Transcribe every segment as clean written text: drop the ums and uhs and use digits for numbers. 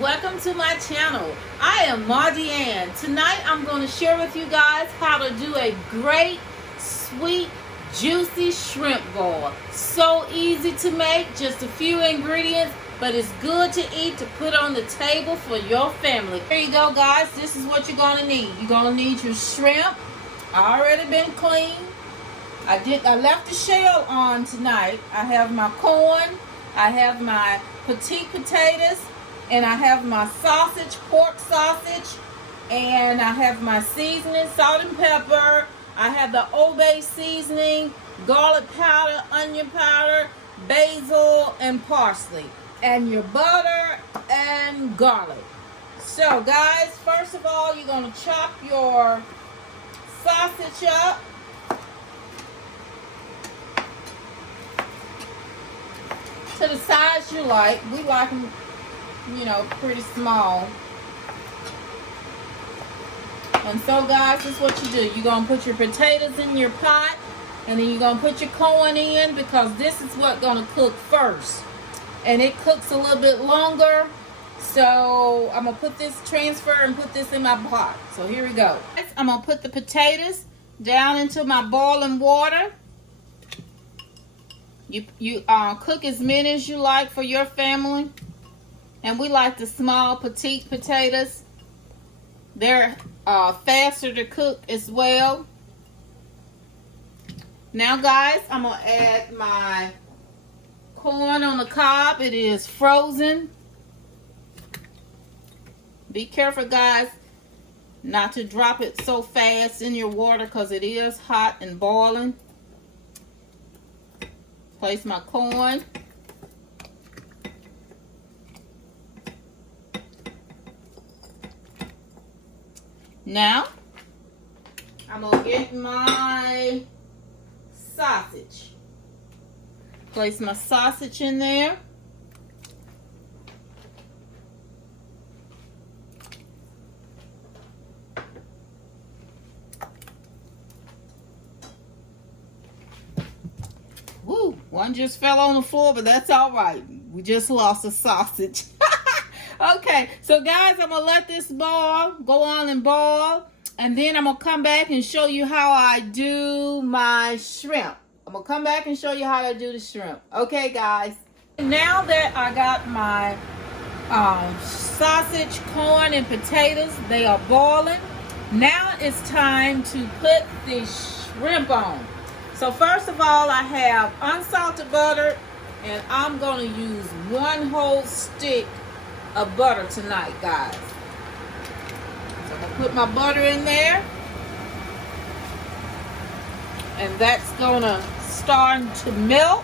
welcome to my channel. I am Mardi Ann. Tonight I'm going to share with you guys how to do a great, sweet, juicy shrimp ball. So easy to make, just a few ingredients, but it's good to eat to put on the table for your family. Here you go, guys. This is what you're going to need. You're going to need your shrimp. Already been cleaned. I left the shell on tonight. I have my corn, I have my petite potatoes, and I have my sausage, pork sausage, and I have my seasoning, salt and pepper. I have the Old Bay seasoning, garlic powder, onion powder, basil, and parsley, and your butter and garlic. So guys, first of all, you're going to chop your sausage up. To the size you like. We like them, pretty small. And so guys, this is what you do. You're going to put your potatoes in your pot, and then you're going to put your corn in, because this is what's going to cook first. And it cooks a little bit longer. So I'm going to transfer and put this in my pot. So here we go. I'm going to put the potatoes down into my boiling water. You cook as many as you like for your family. And we like the small petite potatoes. They're faster to cook as well. Now guys, I'm going to add my corn on the cob. It is frozen. Be careful guys not to drop it so fast in your water, because it is hot and boiling. Place my corn. Now, I'm going to get my sausage. Place my sausage in there. Woo, one just fell on the floor, but that's all right. We just lost a sausage. Okay, so guys, I'm going to let this go on and boil. And then I'm going to come back and show you how I do my shrimp. I'm going to come back and show you how to do the shrimp. Okay, guys. Now that I got my sausage, corn, and potatoes, they are boiling. Now it's time to put the shrimp on. So first of all, I have unsalted butter, and I'm going to use 1 whole stick of butter tonight, guys. So I'm going to put my butter in there, and that's going to start to melt.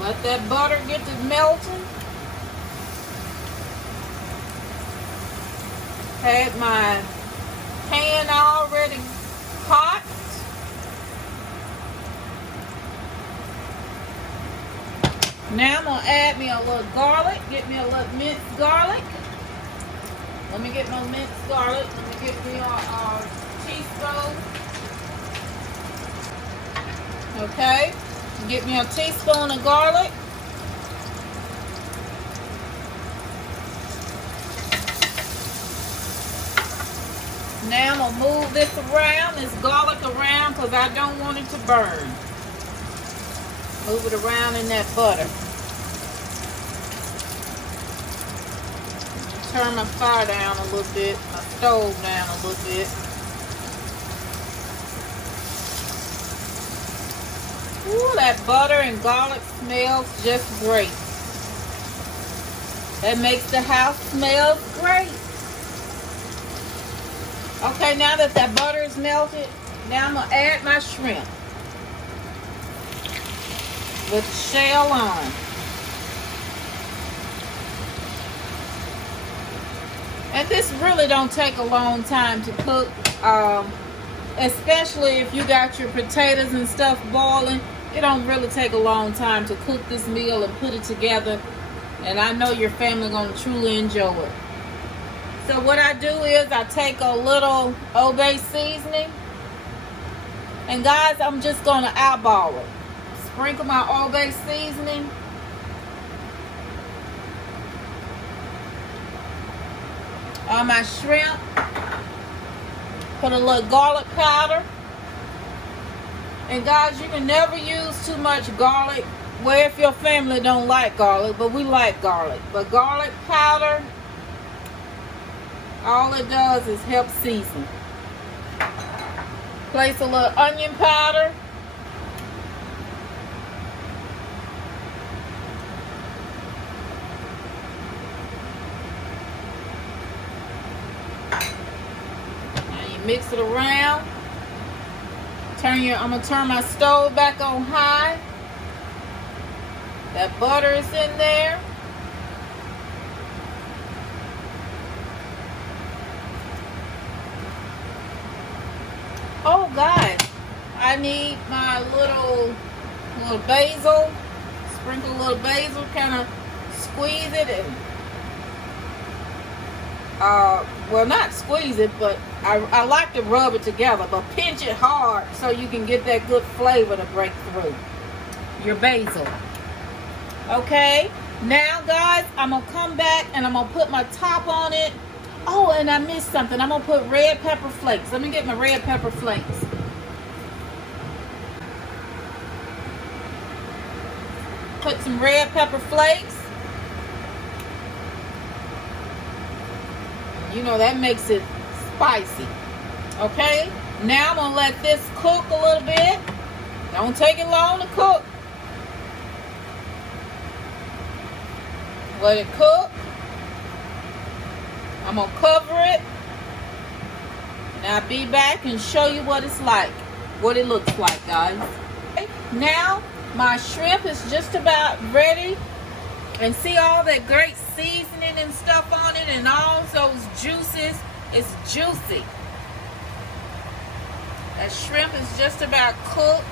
Let that butter get to melting. Had my pan already hot. Now I'm going to add me a little garlic. Get me a little minced garlic. Let me get my minced garlic. Let me get me a teaspoon. Okay. Get me a teaspoon of garlic. Now I'm going to move this garlic around, because I don't want it to burn. Move it around in that butter. Turn my fire down a little bit, my stove down a little bit. Ooh, that butter and garlic smells just great. That makes the house smell great. Okay, now that butter is melted, now I'm going to add my shrimp with the shell on. And this really don't take a long time to cook, especially if you got your potatoes and stuff boiling. It don't really take a long time to cook this meal and put it together, and I know your family gonna truly enjoy it. So what I do is I take a little Old Bay seasoning, and guys, I'm just gonna eyeball it. sprinkle my all-base seasoning. On my shrimp. Put a little garlic powder. And guys, you can never use too much garlic. Well, if your family don't like garlic, but we like garlic. But garlic powder, all it does is help season. Place a little onion powder. Now you mix it around. I'm gonna turn my stove back on high. That butter is in there. Oh guys, I need my little basil. Sprinkle a little basil, kind of squeeze it and well, not squeeze it, but I like to rub it together, but pinch it hard so you can get that good flavor to break through your basil. Okay, now guys, I'm gonna come back and I'm gonna put my top on it. Oh, and I missed something. I'm gonna put red pepper flakes. Let me get my red pepper flakes. Put some red pepper flakes. You know, that makes it spicy. Okay, now I'm gonna let this cook a little bit. Don't take it long to cook. Let it cook. I'm gonna cover it. And I'll be back and show you what it's like, what it looks like, guys. Okay, now my shrimp is just about ready. And see all that great seasoning and stuff on it and all those juices. It's juicy. That shrimp is just about cooked.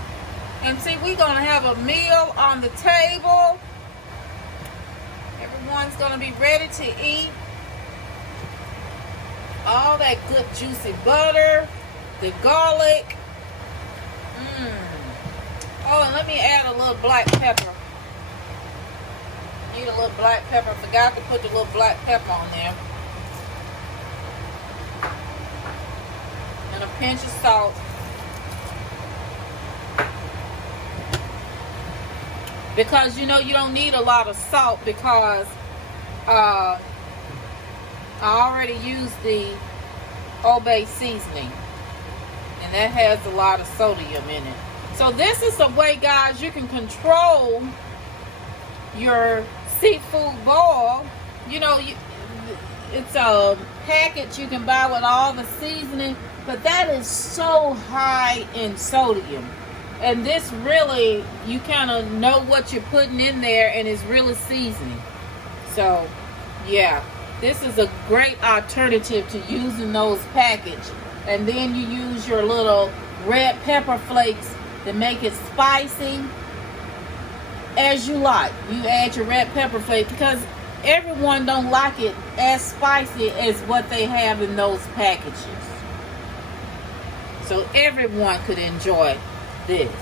And see, we're going to have a meal on the table. Everyone's going to be ready to eat. All that good juicy butter, the garlic. Oh, and let me add a little black pepper. Need a little black pepper. Forgot to put the little black pepper on there. And a pinch of salt. Because you know you don't need a lot of salt because I already used the Old Bay seasoning. And that has a lot of sodium in it. So this is a way, guys, you can control your seafood boil. You know, it's a package you can buy with all the seasoning, but that is so high in sodium. And this really, you kind of know what you're putting in there, and it's really seasoning. So, yeah, this is a great alternative to using those packaged. And then you use your little red pepper flakes to make it spicy as you like. You add your red pepper flake because everyone don't like it as spicy as what they have in those packages. So everyone could enjoy this.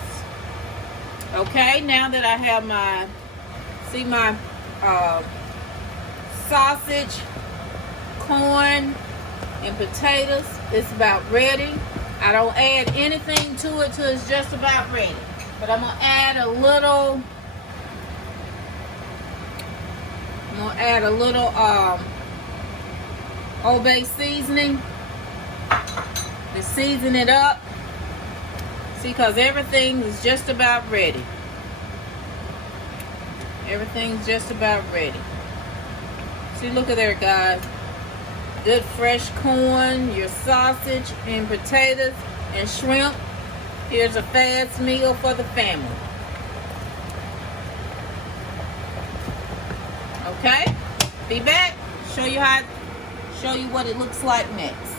Okay, now that I have my sausage, corn, and potatoes, it's about ready. I don't add anything to it till it's just about ready. But I'm gonna add a little Old Bay seasoning to season it up. See, because everything is just about ready. Everything's just about ready. See, look at there, guys. Good fresh corn, your sausage and potatoes and shrimp. Here's a fast meal for the family. Okay, be back. Show you what it looks like next.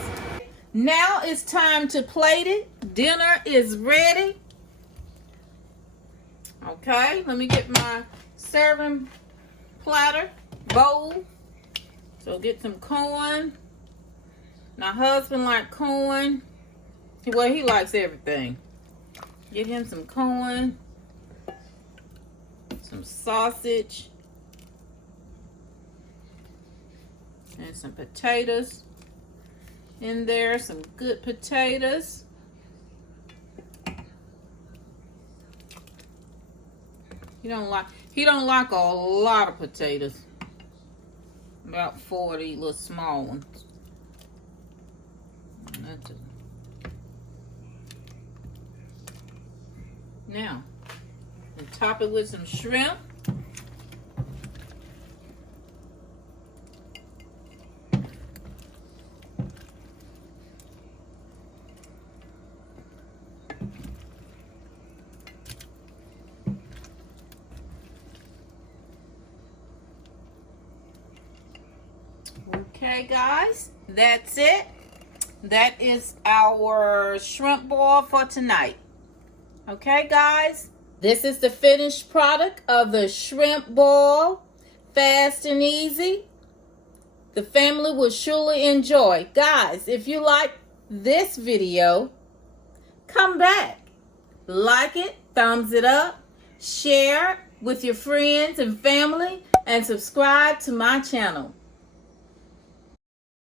Now it's time to plate it. Dinner is ready. Okay, let me get my serving platter, bowl. So get some corn. My husband likes corn. Well, he likes everything. Get him some corn. some sausage, and some potatoes in there, some good potatoes. He don't like a lot of potatoes. About 40 little small ones. That's it. Now, and top it with some shrimp. Okay, guys, that's it. That is our shrimp boil for tonight. Okay, guys, this is the finished product of the shrimp boil. Fast and easy. The family will surely enjoy. Guys, if you like this video, come back. Like it, thumbs it up, share with your friends and family, and subscribe to my channel.